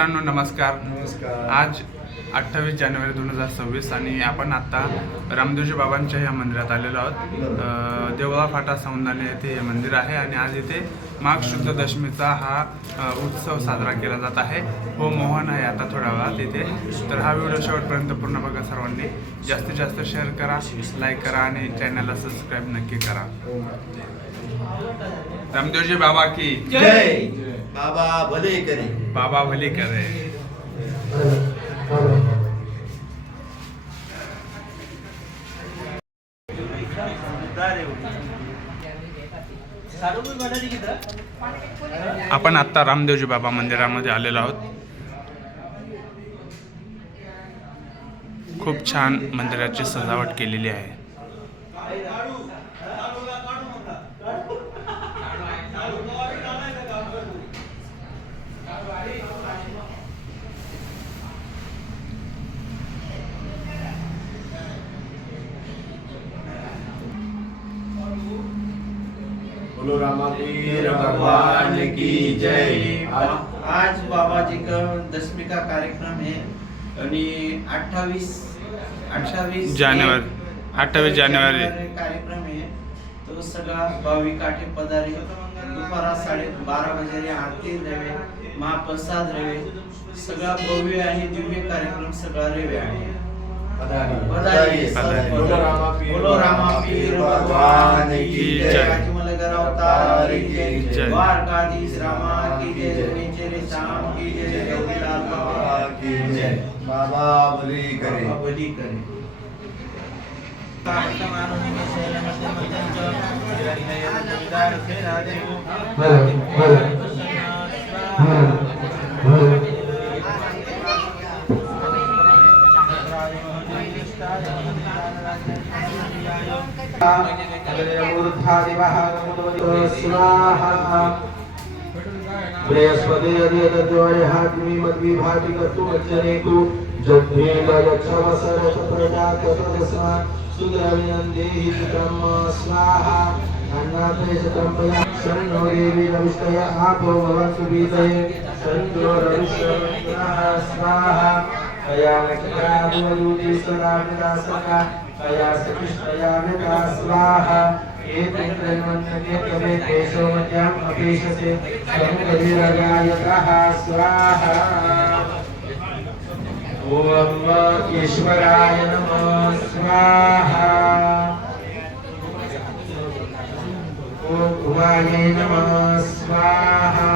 मित्रांनो नमस्कार. नमस्कार. आज 28 जानेवारी 2026 आणि आपण आत्ता रामदेवजी बाबांच्या या मंदिरात आलेलो आहोत. देवळा फाटा सौंदाणे येथे हे मंदिर आहे आणि आज इथे माघ शुद्ध दशमीचा हा उत्सव साजरा केला जात आहे. हो मोहन आहे आता थोड्या वेळात इथे. तर हा व्हिडिओ शेवटपर्यंत पूर्ण बघा सर्वांनी. जास्तीत जास्त शेअर करा, लाईक करा आणि चॅनलला सबस्क्राईब नक्की करा. रामदेवजी बाबा की जय. बाबा भले करे. बाबा भली करे. आपण आत्ता रामदेवजी बाबा मंदिरामध्ये आलेलो आहोत. खूप छान मंदिराची सजावट केलेली आहे. बोलो रामापीर भगवान की जय. आज बाबा जी का दसवीं का कार्यक्रम है आणि 28 जानेवारी 28 जानेवारी कार्यक्रम है. तो सगळा भाविक आठे पधारे. दुपारा 12:30 बजे आरती रेवे, महाप्रसाद रेवे. सगळा भव्य आणि दिव्य कार्यक्रम सगळा रेवे आहे. बोलो रामापीर भगवान की जय. अवतार की जय. द्वारकाधीश रामा की जय. नीचे श्याम की जय. योगीलाल बाबा की जय. बाबा भले करे. बाबा भली करे. बृहस्पति यदि तद्वारे हात्मी मद्विभाति कर्तुमच्चनेतु जद्भीमयच्छवसर प्रजाततदस्मा सुद्रविनन्देहि चित्रं स्वाहा. अन्नाते शतम्पया शन्नो देवी रविष्टय आपो भवन्तु बीतये शन्नो रविष्टयः स्वाहा. कया नक्षत्रादिवयूति सदाविदासका कया सकृष्टया विदा स्वाहा. एतन्त्रमन्त्रके देशो मध्यम अपेक्षसे समुद्रविरगायतः स्वाहा. ओम ईश्वराय नमः स्वाहा. ओम उमाये नमः स्वाहा.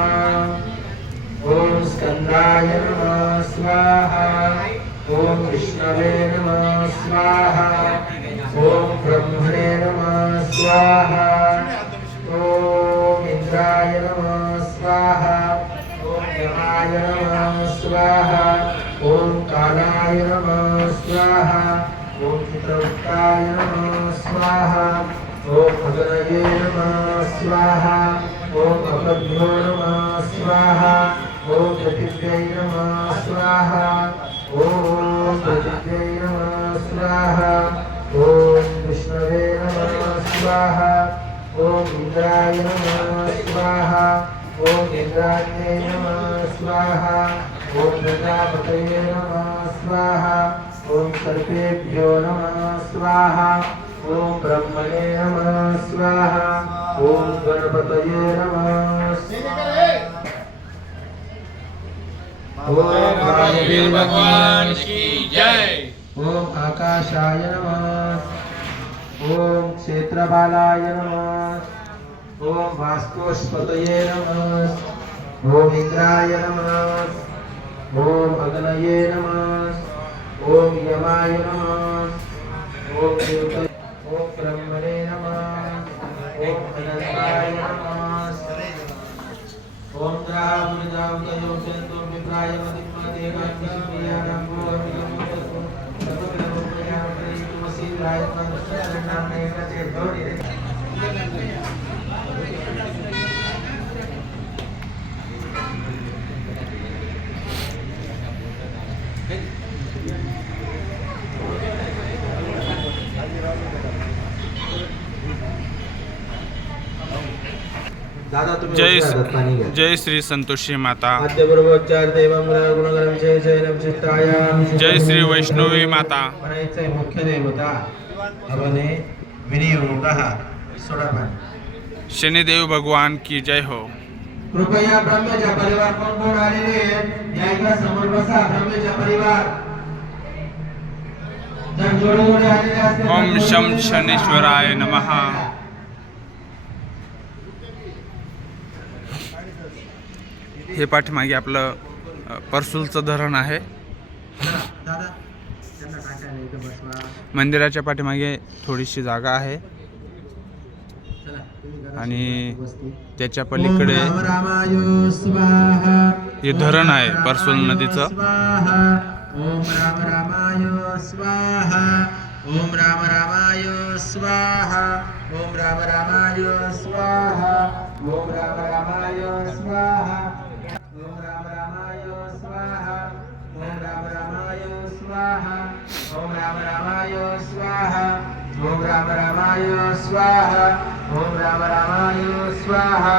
ओम स्कंदाय नमः स्वाहा. ओम विष्णवे नमः स्वाहा. ओम ब्रह्मणे नमः स्वाहा. ओम इंद्राय नमः स्वाहा. ओम यमाय नमः स्वाहा. ओम कालाय नमः स्वाहा. ओम चित्रगुप्ताय नमः स्वाहा. ओम अग्नये नमः स्वाहा. ओम अपभ्यो नमः स्वाहा. ओम पृथिव्यै नमः स्वाहा. ओम पृथिव्यै नमः स्वाहा. ओम विष्णवे नमः स्वाहा. ओम इंद्राय नमः स्वाहा. ओम इंद्राग्ने नमः स्वाहा. ओम प्रजापतये नमः स्वाहा. ओम सर्पेभ्यो नमः स्वाहा. ओम ब्रह्मणे नमः स्वाहा. ओम गणपतये नमः स्वाहा. ओम रामवीर भगवान की जय. ओम आकाशाय नमः. ओम क्षेत्रपालाय नमः. ओम वास्तुस्पतये नमः. ओम इंद्राय नमः. ओम अग्नये नमः. ओम यमाय नमः. ओम देवते. ओम ब्रह्मणे नमः. ओम अनंताय नमः. ओम द्रावुर्जावतयो चेतो विप्राय मदिमते कांतिप्रियानां गोविन्दं सर्वग्रहोपयामि तुमसीराय तमस्सरणामे नचे धोरि. दादा तुम्ही जय उजव्या हातात पाणी घ्या. जय श्री संतोषी माता. आद्यपूर्वोच्चार देवं गुणगणं जय जैनम चित्तायाम. जय श्री वैष्णवी माता. म्हणायचंय मुख्य देवता हवने विनियोगः सोडा पाणी. शनिदेव भगवान की जय हो. कृपया ब्रह्मचा परिवार कोण कोण आलेले आहेत या इकडे समोर बसा. ब्रह्मचा परिवार जर जोडे जोडे आलेले असतील ओम शम शनेश्वराय नमः. हे पाठीमागे आपलं परसुलचं धरण आहे. दादा त्यांना टाकायला इथं बसवा. मंदिराच्या पाठीमागे थोडीशी जागा आहे चला तुम्ही घरात आणि बसती. त्याच्या पलीकडे ओम रामाय स्वाहा. हे धरण आहे परसुल नदीचं. स्वाहा. ओम राम रामाय स्वाहा. ओम राम रामाय स्वाहा. ओम राम रामाय स्वाहा. ओम राम रामाय स्वाहा. ओम राम रामाय स्वाहा. ओम राम रामाय स्वाहा. ओम राम रामाय स्वाहा. ओम राम रामाय स्वाहा. ओम राम रामाय स्वाहा.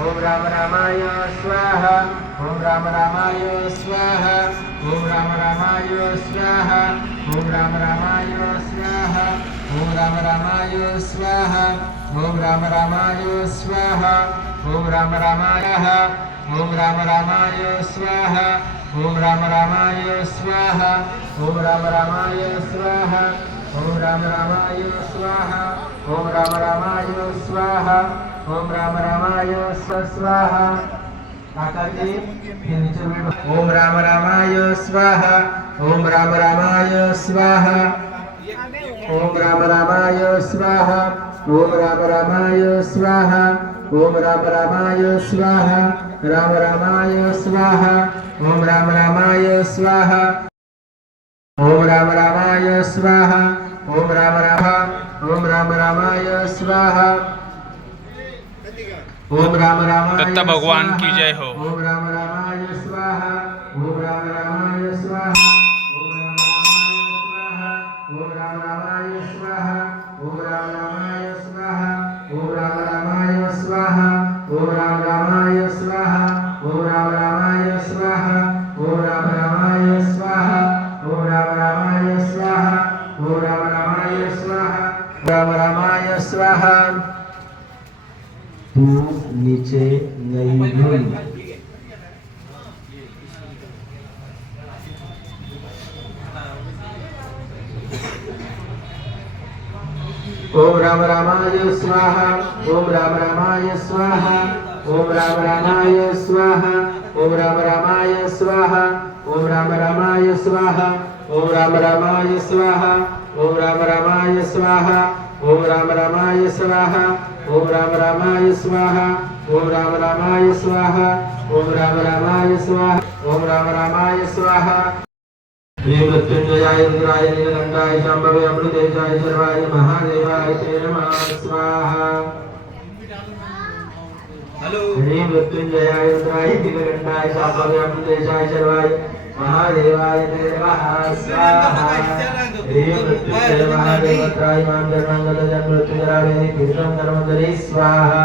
ओम राम रामाय स्वाहा. ओम राम रामाय स्वाहा. ओम राम रामाय स्वाहा. ओम राम रामाय स्वाहा. ओम राम रामाय स्वाहा. ओम राम रामाय स्वाहा. ओम राम रामाय ओम राम रामाय स्वाहा. ओम राम रामाय स्वाहा. ओम राम रामाय स्वाहा. ओम राम रामाय स्वाहा. ओम राम रामाय स्वाहा. ओम राम रामाय स्वाहा. काकाजी नीचे बैठो. ओम राम रामाय स्वाहा. ओम राम रामाय स्वाहा. ओम राम रामाय स्वाहा. ओम राम रामाय स्वाहा. ओम राम रामाय स्वाहा. राम रामाय स्वाहा. ओम राम रामाय स्वाहा. ओम राम रामाय स्वाहा. ओम राम ओम राम रामाय स्वाहा. ओम राम रामाय दत्त भगवान की जय हो. ओम राम रामाय स्वाहा. ओम राम रामाय स्वाहा. ओम राम रामाय स्वाहा. ओम राम रामाय स्वाहा. ओम राम रामाय स्वाहा. ओम राम रामाय स्वाहा. ओम राम रामाय स्वाहा. ओम राम रामाय स्वाहा. ओम राम रामाय स्वाहा. ओम राम रामाय स्वाहा. राम रामाय स्वाहा. तू नीचे नहीं ढूंढ. ओम राम रामाय स्वाहा. ओम राम रामाय स्वाहा. ओम राम रामाय स्वाहा. ओम राम रामाय स्वाहा. ओम राम रामाय स्वाहा. ओम राम रामाय स्वाहा. ओम राम रामाय स्वाहा. ओम राम रामाय स्वाहा. ओम राम रामाय स्वाहा. ओम राम रामाय स्वाहा. ओम राम रामाय स्वाहा. ओम राम रामाय स्वाहा. श्री मृत्युंजयाय रुद्राय नीलकंठाय शांभवे अमृतेशाय सर्वाय महादेवाय ते नमः स्वाहा. श्री मृत्युंजयाय रुद्राय नीलकंठाय शांभवे अमृतेशाय सर्वाय महादेवाय ते नमः स्वाहा. श्री मृत्युंजय महादेव त्राय मांगल्यं जन्मृत्युजरावे कीर्तनं कर्मधरे स्वाहा.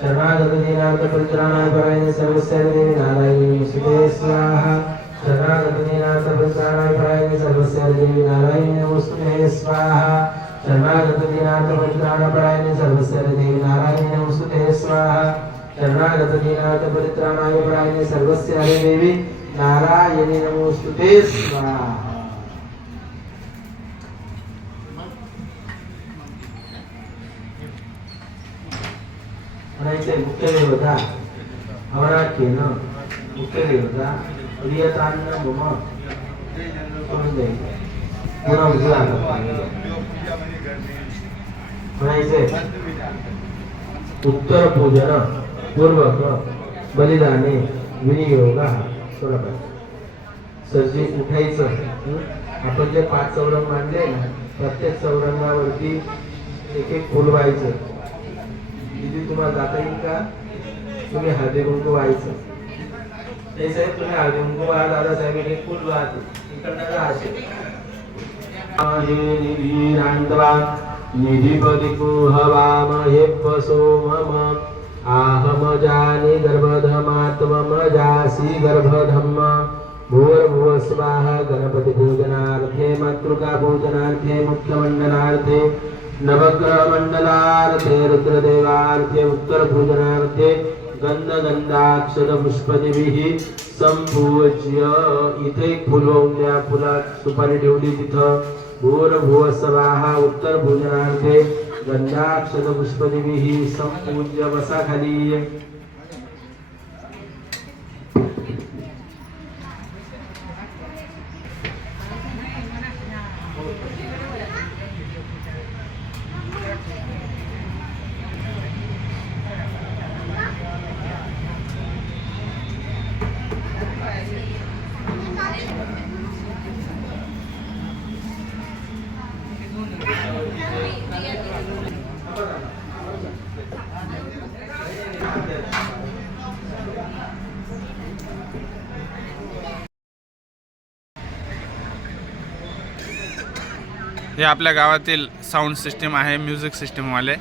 शरणागत दीनार्थ परित्राणाय परायणे सर्वस्य देवी नारायणी नमोस्तुते स्वाहा. शरणागत दीनार्थ परित्राणाय परायणे सर्वस्य देवी नारायणी नमोस्तुते स्वाहा. शरणागत दीनार्थ परित्राणाय परायणे सर्वस्य देवी नारायणी नमोस्तुते स्वाहा. शरणागत दीनार्थ परित्राणाय परायणे सर्वस्य देवी नारायणी नमोस्तुते स्वाहा. म्हणायचे मुख्य देवता हवना केनं मुख्य देवता प्रियतान्न मम करून द्यायचं. पुन्हा उजवा म्हणायचे उत्तर पूजन पूर्वक बलिदाने विनियोग सोडा पाहिजे. सर्जी उठायचं. आपण जे 5 चौरंग मांडले ना प्रत्येक चौरंगावरती एक एक फुल व्हायचं. किती तुम्हाला जाता येईल का? तुम्ही हळदी कुंकू व्हायचं. नाही साहेब तुम्ही हळदी कुंकू व्हा. दादासाहेब एक फुल वाहते इकडनं असे निधीपदी कुहवामहे सोमम आहमजानि गर्भधमात्वमजासि गर्भधम्म भूर्भुवः स्वाहा गणपति पूजनार्थे मातृका पूजनार्थे मुख्यमण्डलार्थे नवग्रह मंडलार्थे रुद्रदेवार्थे उत्तर पूजनार्थे गंधगंधाक्षर पुष्पदेवी संपूज्य इथे एक फुल वाहून द्या. फुलात सुपारी ठेवली तिथं भूर्भुवः स्वाहा उत्तर पूजनार्थे गंधाक्षर पुष्पदेवी संपूज्य. बसा खाली. हे आपल्या गावातील साऊंड सिस्टीम आहे, म्युझिक सिस्टीमवाले.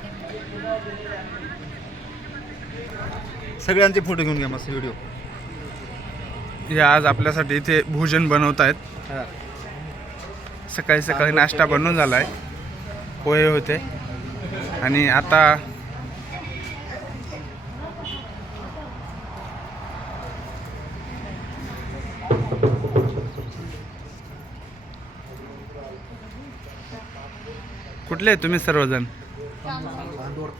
सगळ्यांचे फोटो घेऊन घ्या मस्त व्हिडिओ. हे आज आपल्यासाठी इथे भोजन बनवत आहेत. सकाळी सकाळी नाश्ता बनवून झाला आहे, पोहे होते आणि आता कुठले आहेत तुम्ही सर्वजण?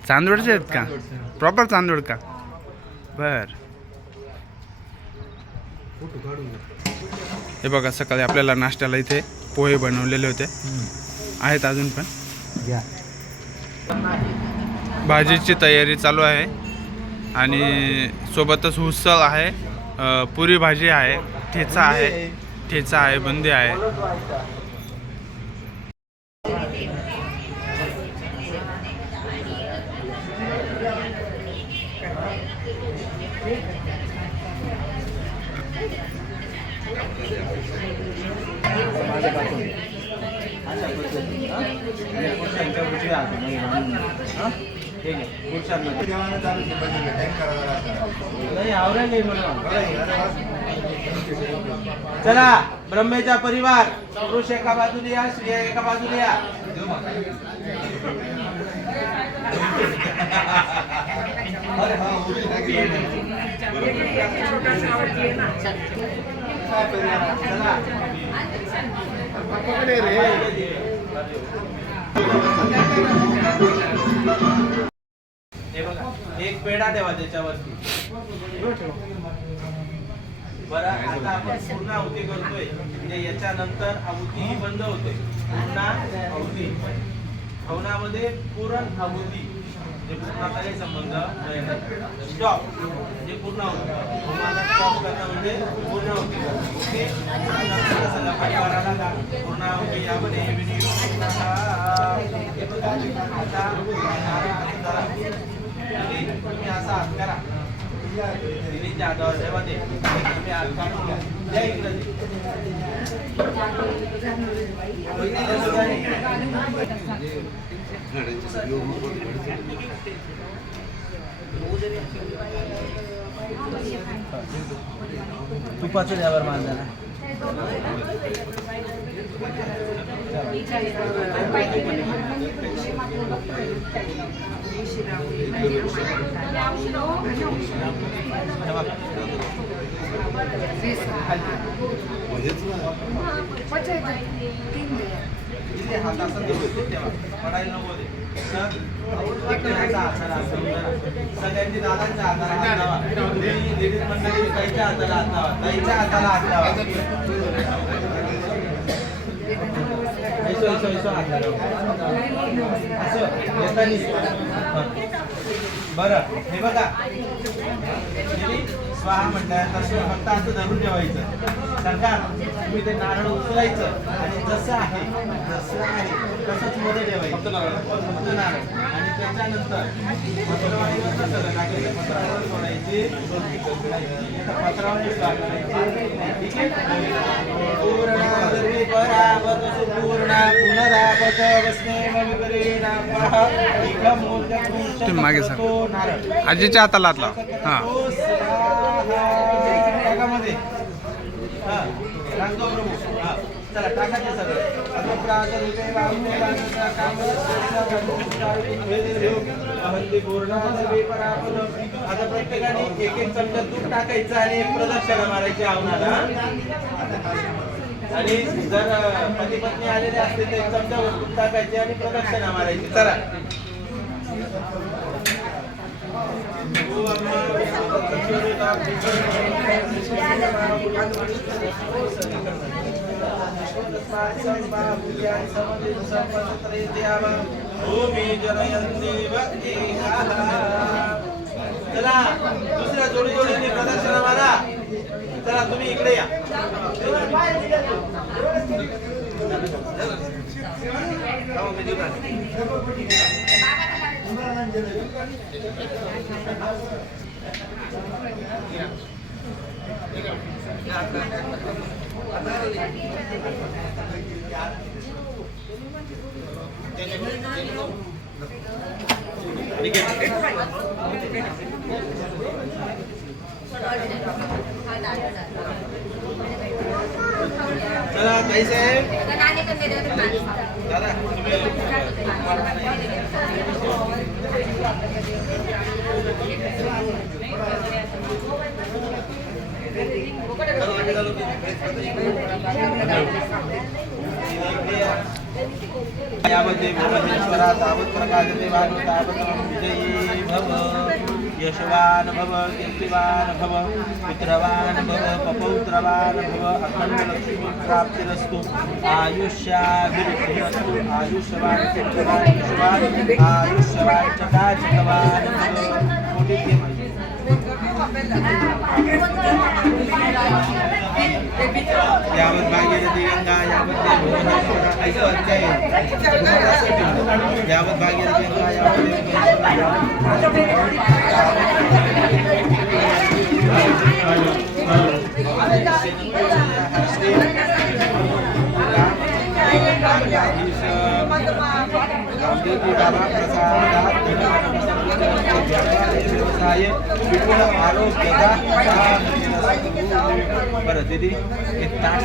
चांदवडचे आहेत का? प्रॉपर चांदवड का? बर. हे बघा सकाळी आपल्याला नाश्त्याला इथे पोहे बनवलेले होते, आहेत अजून पण. भाजीची तयारी चालू आहे आणि सोबतच उसळ आहे, पुरी भाजी आहे, ठेचा आहे, बुंदी आहे. चला ब्रह्मेचा परिवार, पुरुष एका बाजूला या, स्त्रिया एका बाजूला या. एक पेढा ठेवा त्याच्यावरती. बरं, आता आपण पूर्ण आहुती करतोय, म्हणजे याच्यानंतर आहुती बंद होते. पुन्हा आहुती हवनामध्ये पूर्ण आहुती म्हणजे पूर्णाचा काही संबंध नाही. स्टॉप म्हणजे पूर्ण आहुती. होमाला स्टॉप करणं म्हणजे पूर्ण आहुती. ओके, सगळा परिवाराला का पूर्ण आहुती यामध्ये तुम्ही असा हात करा. दिल्लीच्या हातावर ठेवा ते. तुम्ही हात काढून घ्या. जय इंग्रजी. तुपाचं द्यावर मानला. सगळ्यांची दादांच्या हाताला हात लावा. लेडीज मंडळी ताईच्या हाताला हात लावा. ताईच्या हाताला हात लावा. बरं, हे बघा स्वाहा म्हणतात तसं फक्त असं धरून ठेवायचं. सरकार तुम्ही ते नारळ उचलायचं आणि जसं आहे तसंच मध्ये ठेवायचं. फक्त नारळ. आणि त्याच्यानंतर पत्रावळीवर कसं टाकायचं, पत्रावळीवर सोडायची, पत्रावळी टाकायची. ठीक आहे. पूर्ण परावर पूर्ण पुनराव तुम्ही मागे सांगा. आजीच्या हाताला हात लावा. हां चला टाकायचे सगळं. आता प्रत्येकाने एक एक चमचा दूध टाकायचं आणि एक प्रदक्षिणा मारायची आवनाला. आणि जर पती पत्नी आलेले असते तर एक चमचा दूध टाकायचे आणि प्रदक्षिणा मारायची. चला चला दुसऱ्या जोडी जोडीने प्रदर्शन मारा. चला तुम्ही इकडे या. चला ताई साहेब दादा यामध्ये भुवनेश्वरा तावत् प्रकाशते भागवतावतम विजयी भव. यशवान भव कीर्तिवान भव पुत्रवान भव पपौत्रवान भव अखंडलक्ष्मी प्राप्तिरस्तु. आयुष्याभिवृद्धिरस्तु. आयुष्यवान कीर्तिवान यशवान आयुष्यवान चकाचकवान भव. मोठी गेम यावत भागीरथी गंगा यावत भुवनेश्वरा ऐसा अध्याय यावत भागीरथी गंगा बरं दीदी एक तास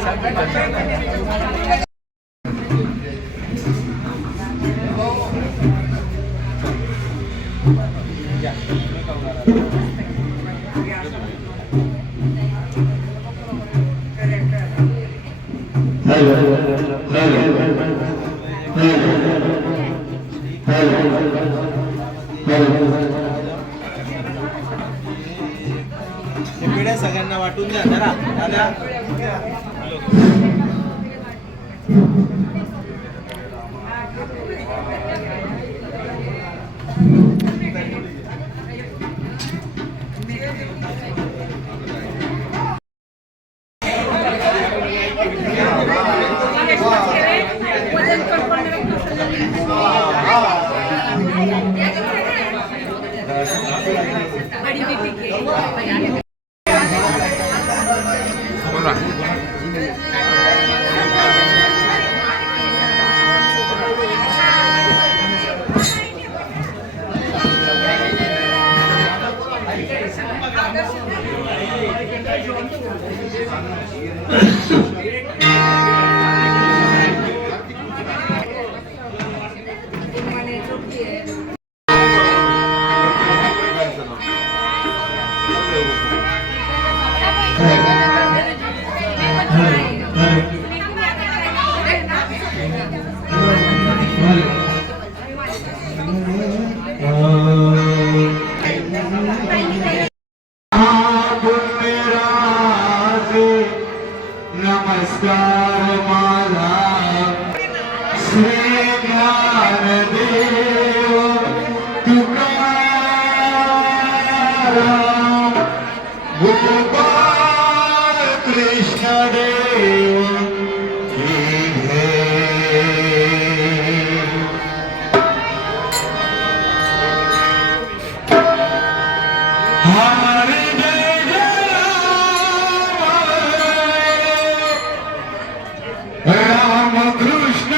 पिढ्या सगळ्यांना वाटून द्या जरा दादा. बोला. नमस्कार माला श्री ज्ञानदेव तुकाराम गोपाल कृष्ण देव की हमारे राम कृष्ण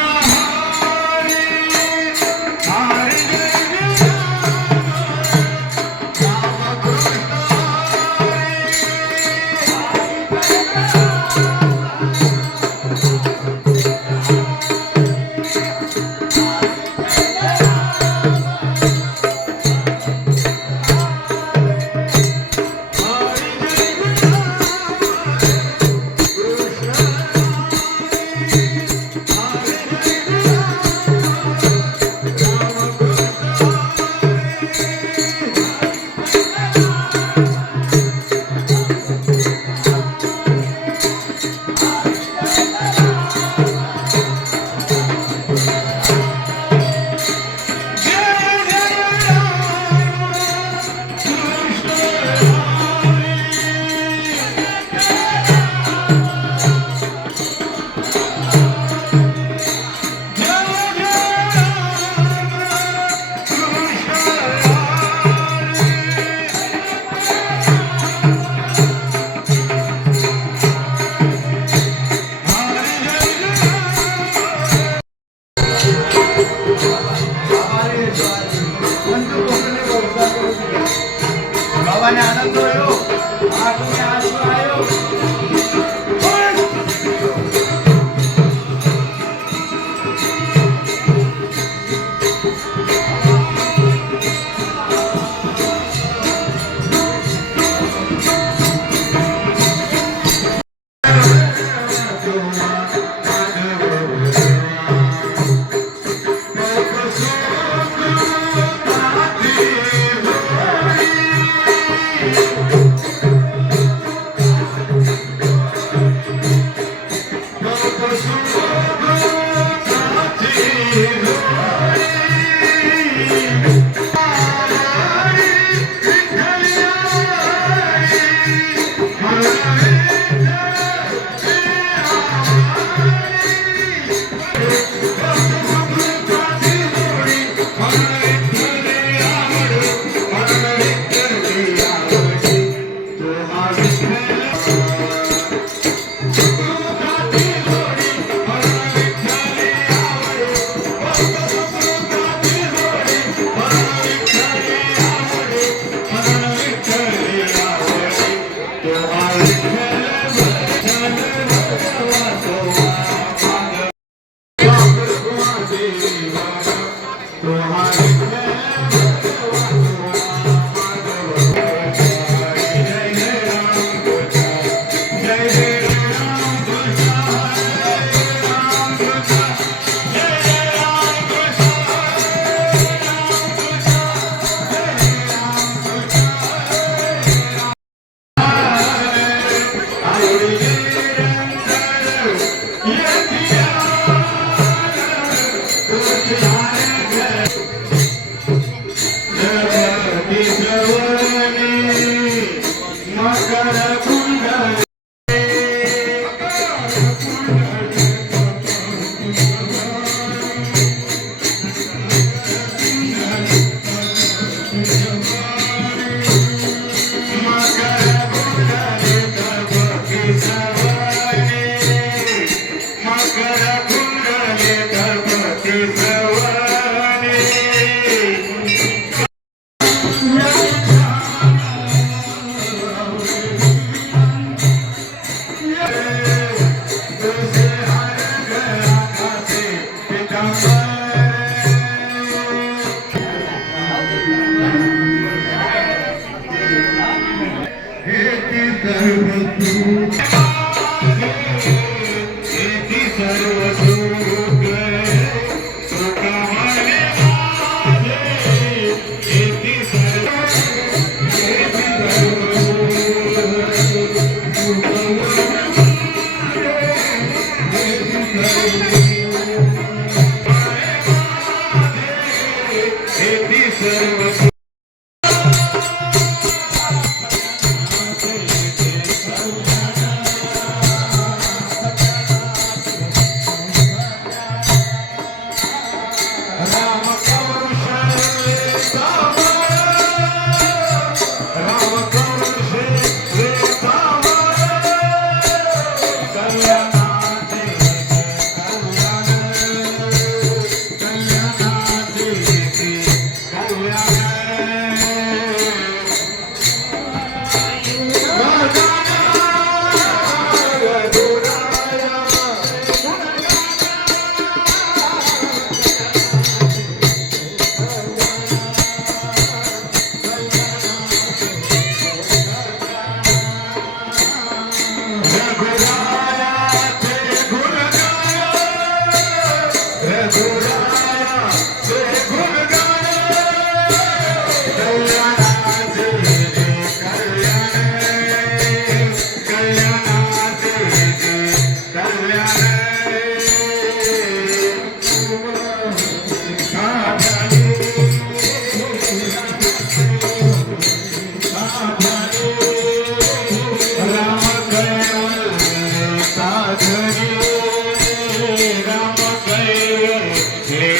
साधरी राम गए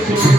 Thank you.